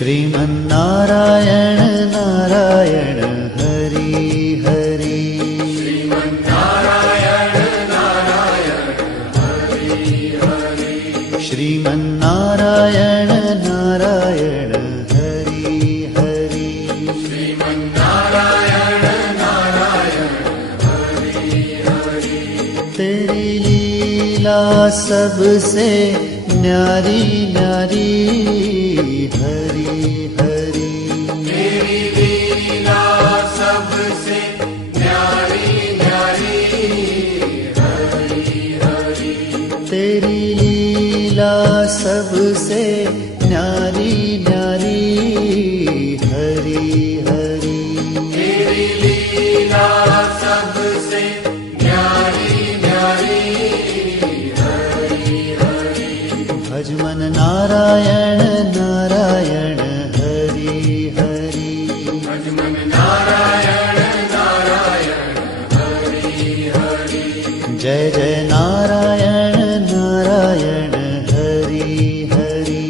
श्रीमन्नारायण नारायण हरि हरि। श्रीमन्नारायण नारायण हरि हरि। श्रीमन्नारायण नारायण हरि हरि। श्रीमन्नारायण नारायण हरि हरि। तेरी लीला सबसे न्यारी न्यारी हरि हरि। तेरी लीला सबसे न्यारी न्यारी हरि हरि। तेरी लीला सबसे न्यारी न्यारी हरि हरि। तेरी लीला सबसे न्यारी न्यारी हरि हरि। भजमन नारायण नारायण हरि हरि। भजमन नारायण नारायण हरि हरि। जय जय नारायण नारायण हरि हरि।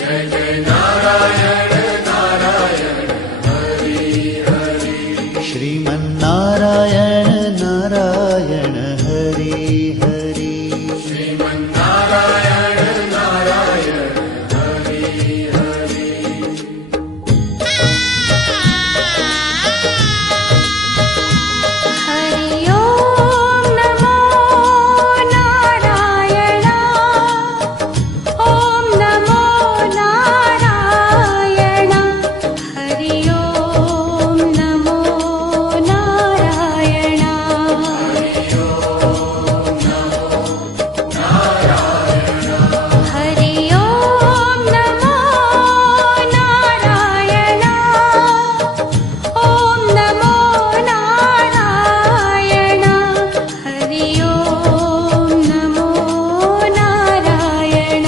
जय जय नारायण नारायण हरि हरि। श्रीमन्नारायण नारायण हरि हरि। श्रीमन्नारायण नारायण हरि हरि। हरि ओम नमो नारायण। ओम नमो नारायण। हरि ओम नमो नारायण। हरि ओम नमो नारायण। हरि ओम नमो नारायण। ओम नमो नारायण। हरि ओम नमो नारायण।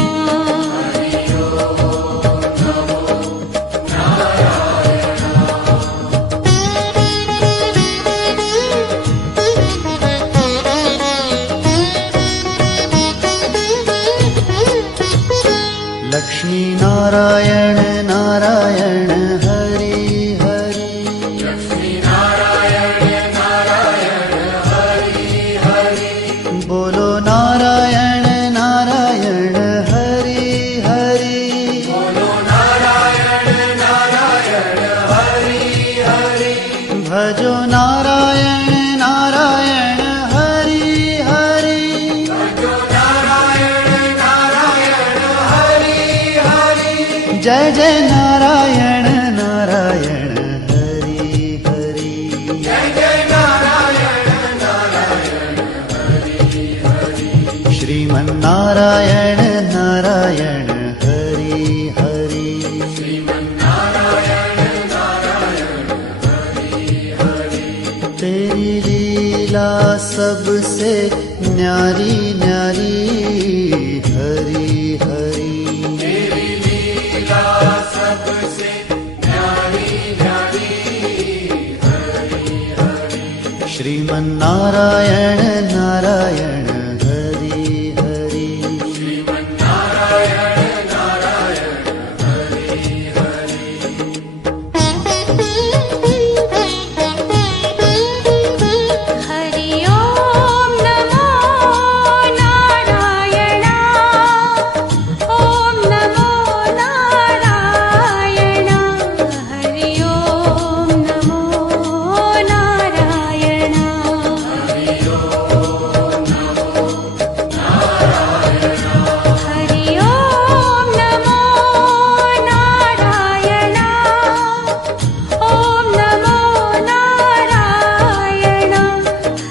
लक्ष्मी नारायण नारायण हरि हरि। लक्ष्मी नारायण नारायण हरि हरि। बोलो नारायण नारायण हरि हरि। बोलो नारायण नारायण हरि हरि। भजो नारायण नारायण हरि हरि। भजो नारायण नारायण हरि हरि। जय जय नारायण नारायण हरि हरि। जय जय नारायण नारायण हरि हरि। श्रीमन्नारायण नारायण हरि हरि। श्रीमन्नारायण नारायण हरि हरि। तेरी लीला सबसे न्यारी न्यारी हरि हरि। तेरी लीला सबसे न्यारी न्यारी हरि हरि। श्रीमन्नारायण नारायण हरि हरि। श्रीमन्नारायण नारायण हरि हरि। हरि ओम नमो नारायण। ओम नमो नारायण। हरि ओम नमो नारायण। हरि ओम नमो नारायण। हरि ओम नमो नारायण। ओम नमो नारायण।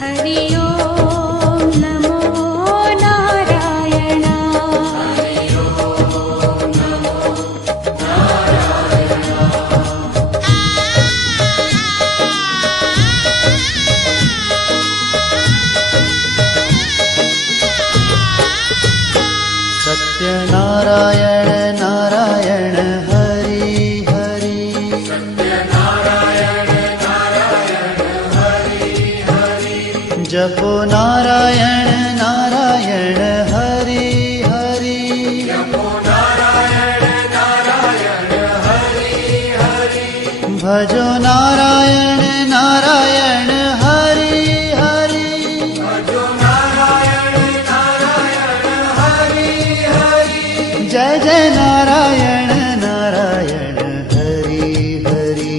हरि ओम नमो नारायण। सत्यनारायण नारायण हरि हरि। सत्यनारायण नारायण हरि हरि। जपो नारायण नारायण हरि हरि। जपो नारायण नारायण हरि भजो नारायण नारायण हरि हरि भजो नारायण नारायण हरि हरि जय जय नारायण नारायण हरि हरि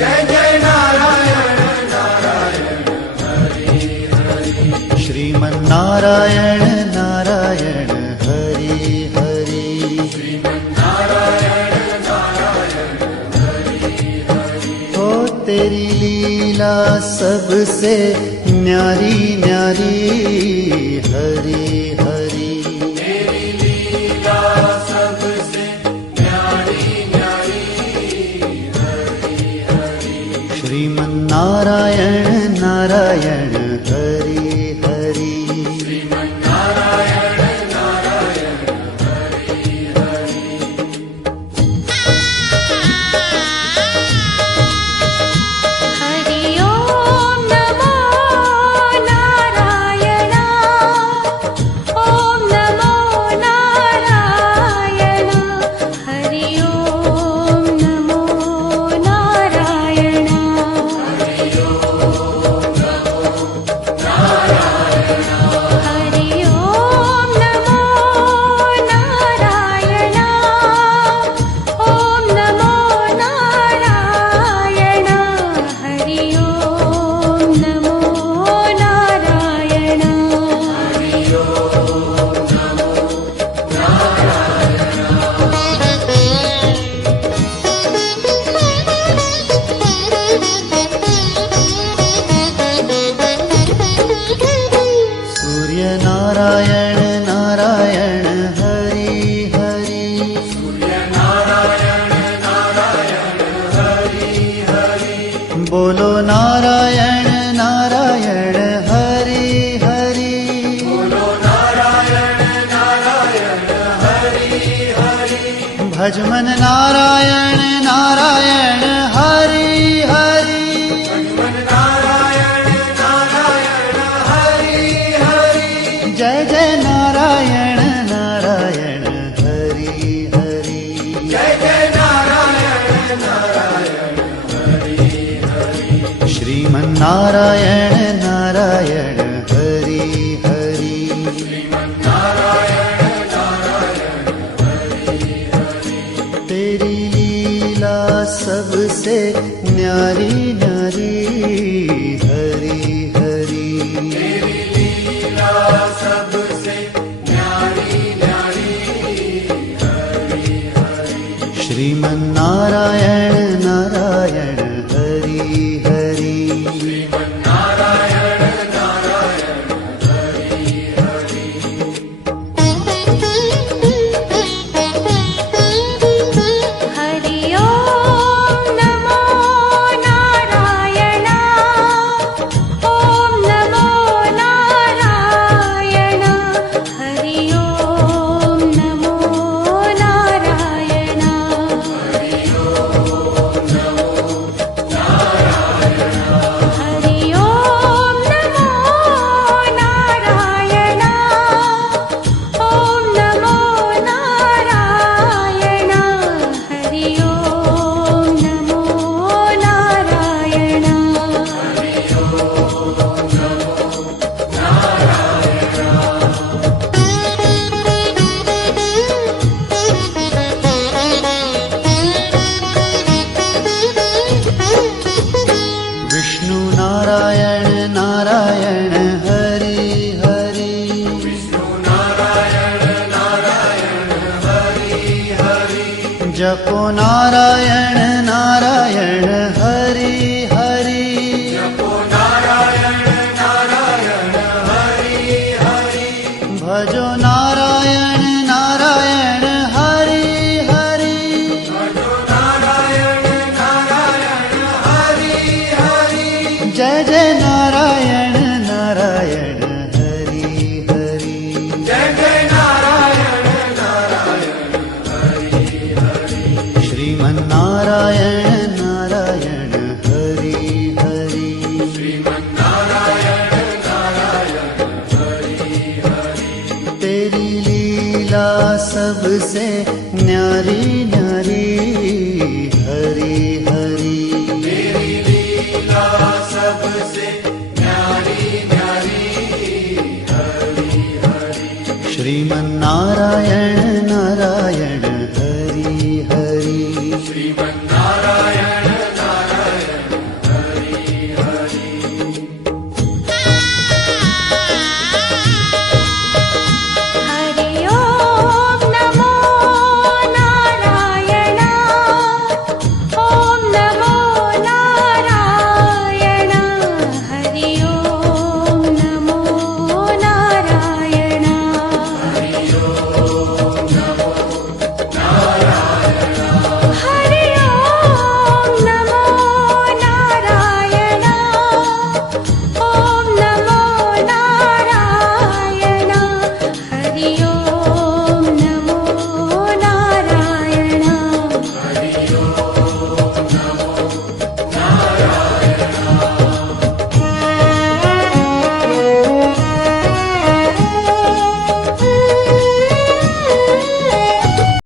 जय जय नारायण नारायण हरि हरि श्रीमन्नारायण नारायण हरि हरि श्रीमन्नारायण नारायण तेरी लीला सबसे न्यारी न्यारी हरि हरि तेरी लीला सबसे न्यारी न्यारी हरि हरि श्रीमन्नारायण नारायण हरि हरि श्रीमन्नारायण नारायण हरि हरि नारायण नारायण हरि हरि सूर्य नारायण नारायण हरि हरि बोलो नारायण नारायण हरि हरि बोलो नारायण नारायण हरि हरि भजमन नारायण नारायण हरि हरि भजमन नारायण नारायण हरि हरि जय जय नारायण नारायण हरि हरि जय जय नारायण नारायण हरि हरि श्रीमन्नारायण नारायण हरि हरि श्रीमन्नारायण नारायण हरि हरि तेरी लीला सबसे न्यारी न्यारी हरि हरि तेरी लीला सबसे न्यारी न्यारी हरि हरि श्रीमन्नारायण नारायण हरि हरि श्रीमन्नारायण नारायण हरि हरि हरि ओम नमो नारायण ओम नमो नारायण हरि ओम नमो नारायण हरि ओम नमो नारायण हरि ओम नमो नारायण ओम नमो नारायण हरि ओम नमो नारायण विष्णु नारायण नारायण हरि हरि विष्णु नारायण नारायण हरि हरि जपो नारायण नारायण हरि हरि जपो नारायण नारायण हरि हरि भजो नारायण नारायण हरि हरि भजो नारायण नारायण हरि हरि जय जय नारायण नारायण हरि हरि जय जय नारायण नारायण हरि हरि श्रीमन्नारायण नारायण हरि हरि श्रीमन्नारायण नारायण हरि हरि तेरी लीला सबसे न्यारी न्यारी हरि हरि सबसे न्यारी न्यारी हरि हरि। श्रीमन्नारायण नारायण